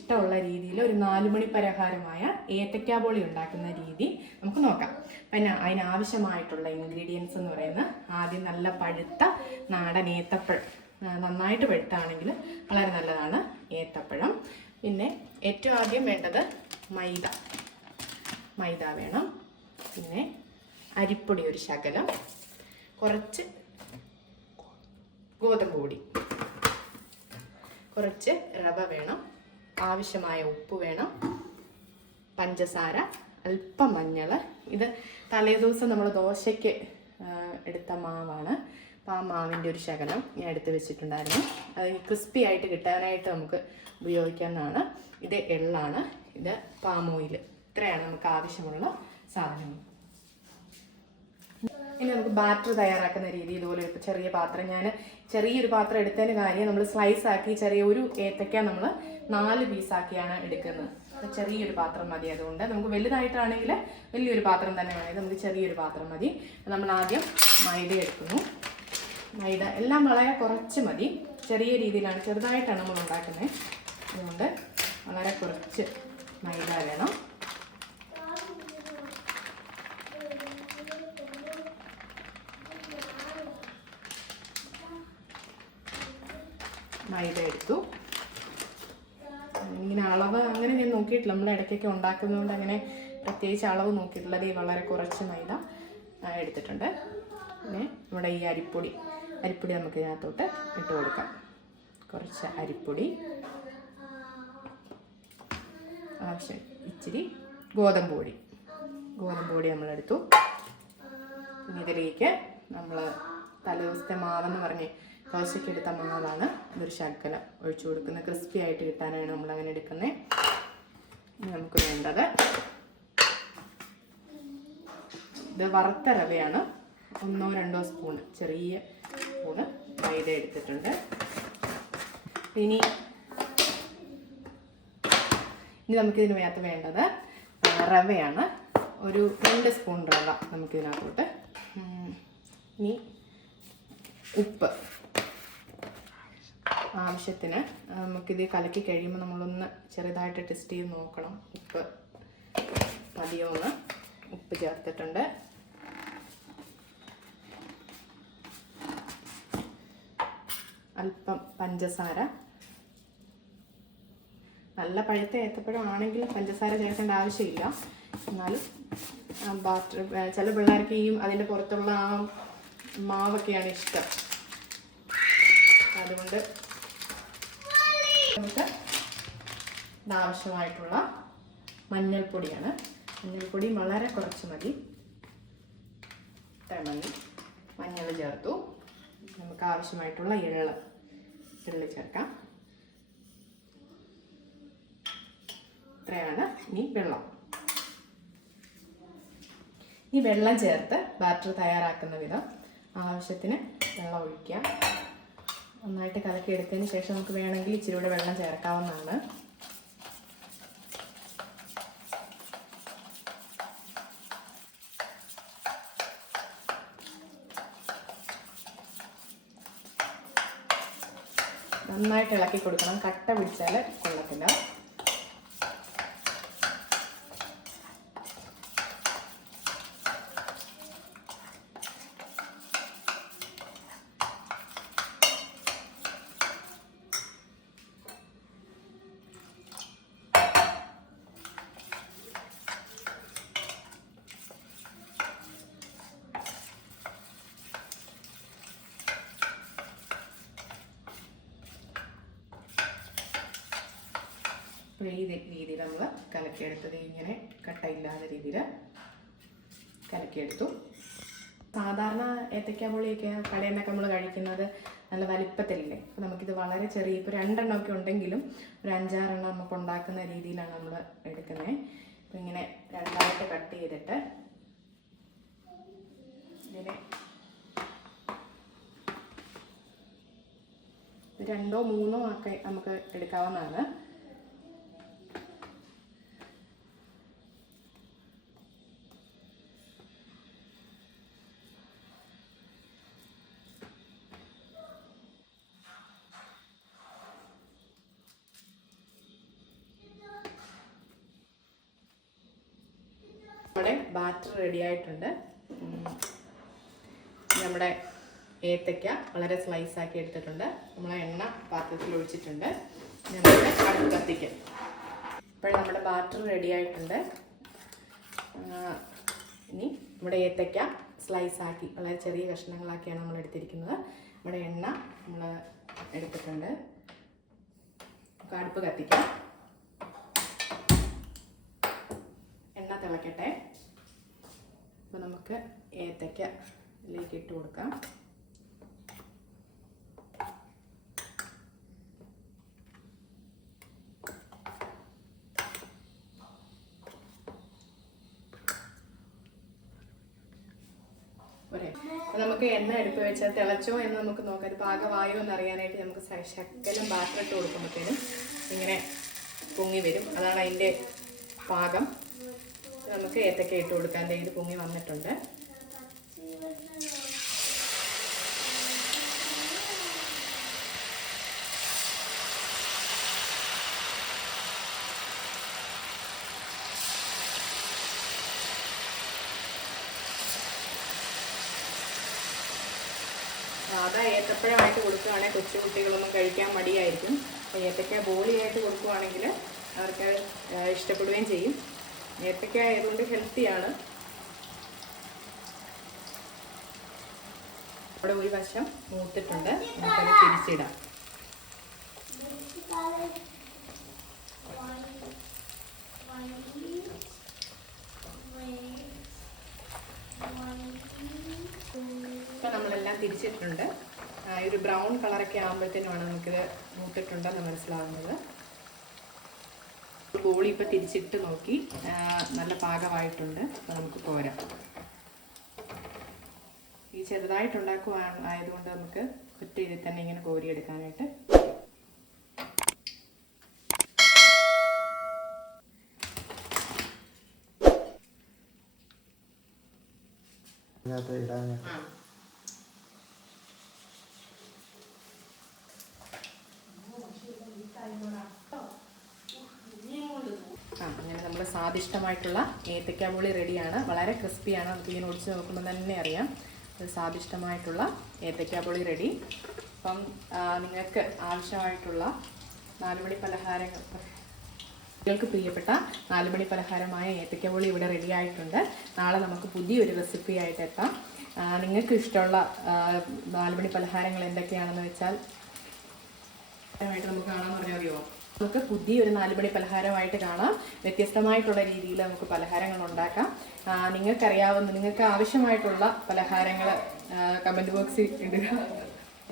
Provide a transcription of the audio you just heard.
ഇഷ്ടമുള്ള രീതിയിൽ ഒരു നാലുമണി പലഹാരമായ ഏത്തക്ക ബോളി ഉണ്ടാക്കുന്ന രീതി നമുക്ക് നോക്കാം. പിന്നെ അതിനാവശ്യമായിട്ടുള്ള ഇൻഗ്രീഡിയൻസ് എന്ന് പറയുന്നത് ആദ്യം നല്ല പഴുത്ത നാടൻ ഏത്തപ്പഴം. നന്നായിട്ട് പഴുത്താണെങ്കിൽ വളരെ നല്ലതാണ് ഏത്തപ്പഴം. പിന്നെ ഏറ്റവും ആദ്യം വേണ്ടത് മൈദ. മൈദ വേണം. പിന്നെ അരിപ്പൊടി ഒരു ശകലം. കുറച്ച് ഗോതമ്പ് പൊടി. കുറച്ച് റവ വേണം. ആവശ്യമായ ഉപ്പ് വേണം. പഞ്ചസാര അല്പം മഞ്ഞൾ ഇത് തലേദിവസം നമ്മൾ ദോശയ്ക്ക് എടുത്ത മാവാണ്. അപ്പോൾ ആ മാവിന്റെ ഒരു ശകലം ഞാൻ എടുത്ത് വെച്ചിട്ടുണ്ടായിരുന്നു. അത് ക്രിസ്പി ആയിട്ട് കിട്ടാനായിട്ട് നമുക്ക് ഉപയോഗിക്കാവുന്നതാണ്. ഇത് എള്ളാണ്. ഇത് പാം ഓയിൽ ഇത്രയാണ് നമുക്ക് ആവശ്യമുള്ള സാധനങ്ങൾ. ഇനി നമുക്ക് ബാറ്റർ തയ്യാറാക്കുന്ന രീതി ഇതുപോലെ ചെറിയ പാത്രം. ഞാൻ ചെറിയൊരു പാത്രം എടുത്തതിന് കാര്യം നമ്മൾ സ്ലൈസ് ആക്കി ചെറിയ ഒരു ഏത്തക്ക നമ്മൾ നാല് പീസാക്കിയാണ് എടുക്കുന്നത്. അപ്പോൾ ചെറിയൊരു പാത്രം മതി അതുകൊണ്ട്. നമുക്ക് വലുതായിട്ടാണെങ്കിൽ വലിയൊരു പാത്രം തന്നെ വേണം. നമുക്ക് ചെറിയൊരു പാത്രം മതി. നമ്മൾ ആദ്യം മൈദ എടുക്കുന്നു. മൈദ എല്ലാം വളരെ കുറച്ച് മതി. ചെറിയ രീതിയിലാണ്. ചെറുതായിട്ടാണ് നമ്മൾ ഉണ്ടാക്കുന്നത്. അതുകൊണ്ട് വളരെ കുറച്ച് മൈദ വേണം. മൈദ എടുത്തു. ഇങ്ങനെ അളവ് അങ്ങനെ ഞാൻ നോക്കിയിട്ടില്ല. നമ്മൾ ഇടയ്ക്കൊക്കെ ഉണ്ടാക്കുന്നതുകൊണ്ട് അങ്ങനെ പ്രത്യേകിച്ച് അളവ് നോക്കിയിട്ടില്ല. ഈ വളരെ കുറച്ച് മൈദ എടുത്തിട്ടുണ്ട്. പിന്നെ നമ്മുടെ ഈ അരിപ്പൊടി. അരിപ്പൊടി നമുക്ക് ഇതിനകത്തോട്ട് ഇട്ട് കൊടുക്കാം. കുറച്ച് അരിപ്പൊടി. ആവശ്യം ഇച്ചിരി ഗോതമ്പ് പൊടി. ഗോതമ്പ് പൊടി നമ്മളെടുത്തു. പിന്നെ ഇതിലേക്ക് നമ്മൾ തലേദിവസത്തെ മാവെന്ന് പറഞ്ഞ് ദോശയ്ക്ക് എടുത്ത മാവാണ്. ഇതൊരു ശർക്കര ഒഴിച്ചു കൊടുക്കുന്നത്. ക്രിസ്പി ആയിട്ട് കിട്ടാനാണ് നമ്മൾ അങ്ങനെ എടുക്കുന്നത് ഇനി നമുക്ക് വേണ്ടത് ഇത് വറുത്ത റവയാണ്. ഒന്നോ രണ്ടോ സ്പൂൺ ചെറിയ സ്പൂണ് മൈദ എടുത്തിട്ടുണ്ട്. ഇനി ഇനി നമുക്കിതിന് വേണ്ട വേണ്ടത് റവയാണ്. ഒരു രണ്ട് സ്പൂൺ റവ നമുക്കിതിനകത്തോട്ട്. ഇനി ഉപ്പ്. ആവശ്യത്തിന് നമുക്കിത് കലക്കി കഴിയുമ്പോൾ നമ്മളൊന്ന് ചെറുതായിട്ട് ടെസ്റ്റ് ചെയ്ത് നോക്കണം. ഉപ്പ് മതിയോ എന്ന് ഉപ്പ് ചേർത്തിട്ടുണ്ട്. അല്പം പഞ്ചസാര. നല്ല പഴുത്ത ആണെങ്കിലും പഞ്ചസാര ചേർക്കേണ്ട ആവശ്യമില്ല. എന്നാലും ബാറ്റർ ചില പിള്ളേർക്ക് ഈ അതിന്റെ പുറത്തുള്ള ആ മാവൊക്കെയാണ് ഇഷ്ടം. അതുകൊണ്ട് നമുക്ക് ഇതാവശ്യമായിട്ടുള്ള മഞ്ഞൾപ്പൊടിയാണ്. മഞ്ഞൾപ്പൊടി വളരെ കുറച്ച് മതി. മതി. മഞ്ഞൾ ചേർത്തു. നമുക്ക് ആവശ്യമായിട്ടുള്ള എള്ള് എള്ള് ചേർക്കാം. ഇത്രയാണ് ഇനി വെള്ളം. ഈ വെള്ളം ചേർത്ത് ബാറ്റർ തയ്യാറാക്കുന്ന വിധം ആവശ്യത്തിന് വെള്ളം ഒഴിക്കാം നന്നായിട്ട് കലക്കി എടുത്തതിന് ശേഷം നമുക്ക് വേണമെങ്കിൽ ഇച്ചിരി കൂടെ വെള്ളം ചേർക്കാവുന്നതാണ്. നന്നായിട്ട് ഇളക്കി കൊടുക്കണം. കട്ട പിടിച്ചാൽ കൊള്ളത്തില്ല. ഈ രീതിയിൽ നമ്മൾ കലക്കിയെടുത്തത് ഇങ്ങനെ കട്ടയില്ലാത്ത രീതിയിൽ കലക്കിയെടുത്തു. സാധാരണ ഏത്തയ്ക്ക പൊളിയൊക്കെ കടയിൽ നമ്മൾ കഴിക്കുന്നത് നല്ല വലിപ്പത്തിലില്ലേ? അപ്പോൾ നമുക്കിത് വളരെ ചെറിയ ഇപ്പോൾ രണ്ടെണ്ണമൊക്കെ ഉണ്ടെങ്കിലും ഒരു അഞ്ചാറെണ്ണം നമുക്ക് ഉണ്ടാക്കുന്ന രീതിയിലാണ് നമ്മൾ എടുക്കുന്നത് അപ്പോൾ ഇങ്ങനെ രണ്ടായിട്ട് കട്ട് ചെയ്തിട്ട് ഇതിനെ രണ്ടോ മൂന്നോ ഒക്കെ നമുക്ക് എടുക്കാവുന്നതാണ്. ബാറ്റർ റെഡി ആയിട്ടുണ്ട്. നമ്മുടെ ഏത്തയ്ക്ക വളരെ സ്ലൈസ് ആക്കി എടുത്തിട്ടുണ്ട്. നമ്മളെ എണ്ണ പാത്രത്തിൽ ഒഴിച്ചിട്ടുണ്ട്. നമ്മുടെ നമുക്ക് കത്തിക്കും ഇപ്പോൾ നമ്മുടെ ബാറ്റർ റെഡി ആയിട്ടുണ്ട്. ഇനി നമ്മുടെ ഏത്തയ്ക്ക സ്ലൈസ് ആക്കി വളരെ ചെറിയ കഷ്ണങ്ങളാക്കിയാണ് നമ്മൾ എടുത്തിരിക്കുന്നത്. നമ്മുടെ എണ്ണ നമ്മൾ എടുത്തിട്ടുണ്ട്. അടുപ്പ് കത്തിക്കാം. എണ്ണ തിളക്കട്ടെ. അപ്പോൾ നമുക്ക് ഏത്തയ്ക്ക ഇതിലേക്ക് ഇട്ട് കൊടുക്കാം. നമുക്ക് എണ്ണ എടുപ്പ് വെച്ചാൽ തിളച്ചോ എന്ന് നമുക്ക് നോക്കാം. പാകമായോ എന്ന് അറിയാനായിട്ട് നമുക്ക് ശക്കലും ബാറ്ററിട്ട് കൊടുക്കുമ്പോഴത്തേനും ഇങ്ങനെ പൊങ്ങി വരും. അതാണ് അതിന്റെ പാകം. നമുക്ക് ഏത്തക്ക ഇട്ട് കൊടുക്കാൻ ദേ ഇത് പൊങ്ങി വന്നിട്ടുണ്ട്. സാധാ ഏത്തപ്പഴമായിട്ട് കൊടുക്കുകയാണെങ്കിൽ കൊച്ചുകുട്ടികളൊന്നും കഴിക്കാൻ മടിയായിരിക്കും. അപ്പോൾ ഏത്തക്ക ബോളിയായിട്ട് കൊടുക്കുകയാണെങ്കിൽ അവർക്ക് ഇഷ്ടപ്പെടുകയും ചെയ്യും. ഏത്തക്ക ആയതുകൊണ്ട് ഹെൽത്തിയാണ് അവിടെ ഒരു വശം മൂത്തിട്ടുണ്ട്. നമുക്കത് തിരിച്ചിടാം. നമ്മളെല്ലാം തിരിച്ചിട്ടുണ്ട്. ഒരു ബ്രൗൺ കളറൊക്കെ ആകുമ്പോഴത്തേനുമാണ് നമുക്കിത് മൂത്തിട്ടുണ്ടെന്ന് മനസ്സിലാവുന്നത് ബോളി ഇപ്പം തിരിച്ചിട്ട് നോക്കി. നല്ല പാകമായിട്ടുണ്ട്. അപ്പോൾ നമുക്ക് പോരാം. ഈ ചെറുതായിട്ടുണ്ടാക്കുവാൻ ആയതുകൊണ്ട് നമുക്ക് ഒറ്റ ഇതിൽ തന്നെ ഇങ്ങനെ കോരിയെടുക്കാനായിട്ട്. ഇതിനകത്ത് ഇടാൻ ആ ആ അങ്ങനെ നമ്മൾ സ്വാദിഷ്ടമായിട്ടുള്ള ഏത്തക്ക ബോളി റെഡിയാണ്. വളരെ ക്രിസ്പിയാണ്. നമുക്ക് ഇങ്ങനെ ഒടിച്ച് നോക്കുമ്പോൾ തന്നെ അറിയാം. ഇത് സ്വാദിഷ്ടമായിട്ടുള്ള ഏത്തക്ക ബോളി റെഡി. അപ്പം നിങ്ങൾക്ക് ആവശ്യമായിട്ടുള്ള നാലുമണി പലഹാരങ്ങൾ നിങ്ങൾക്ക് പ്രിയപ്പെട്ട നാലുമണി പലഹാരമായ ഏത്തക്കപൊളി ഇവിടെ റെഡി ആയിട്ടുണ്ട്. നാളെ നമുക്ക് പുതിയൊരു റെസിപ്പി ആയിട്ട് എത്താം. നിങ്ങൾക്ക് ഇഷ്ടമുള്ള നാലുമണി പലഹാരങ്ങൾ എന്തൊക്കെയാണെന്ന് വെച്ചാൽ നമുക്ക് കാണാൻ പറഞ്ഞാൽ അറിയുമോ നമുക്ക് പുതിയൊരു നാലുമണി പലഹാരമായിട്ട് കാണാം. വ്യത്യസ്തമായിട്ടുള്ള രീതിയിൽ നമുക്ക് പലഹാരങ്ങൾ ഉണ്ടാക്കാം. നിങ്ങൾക്കറിയാവുന്ന നിങ്ങൾക്ക് ആവശ്യമായിട്ടുള്ള പലഹാരങ്ങൾ കമന്റ് ബോക്സിൽ ഇടുക.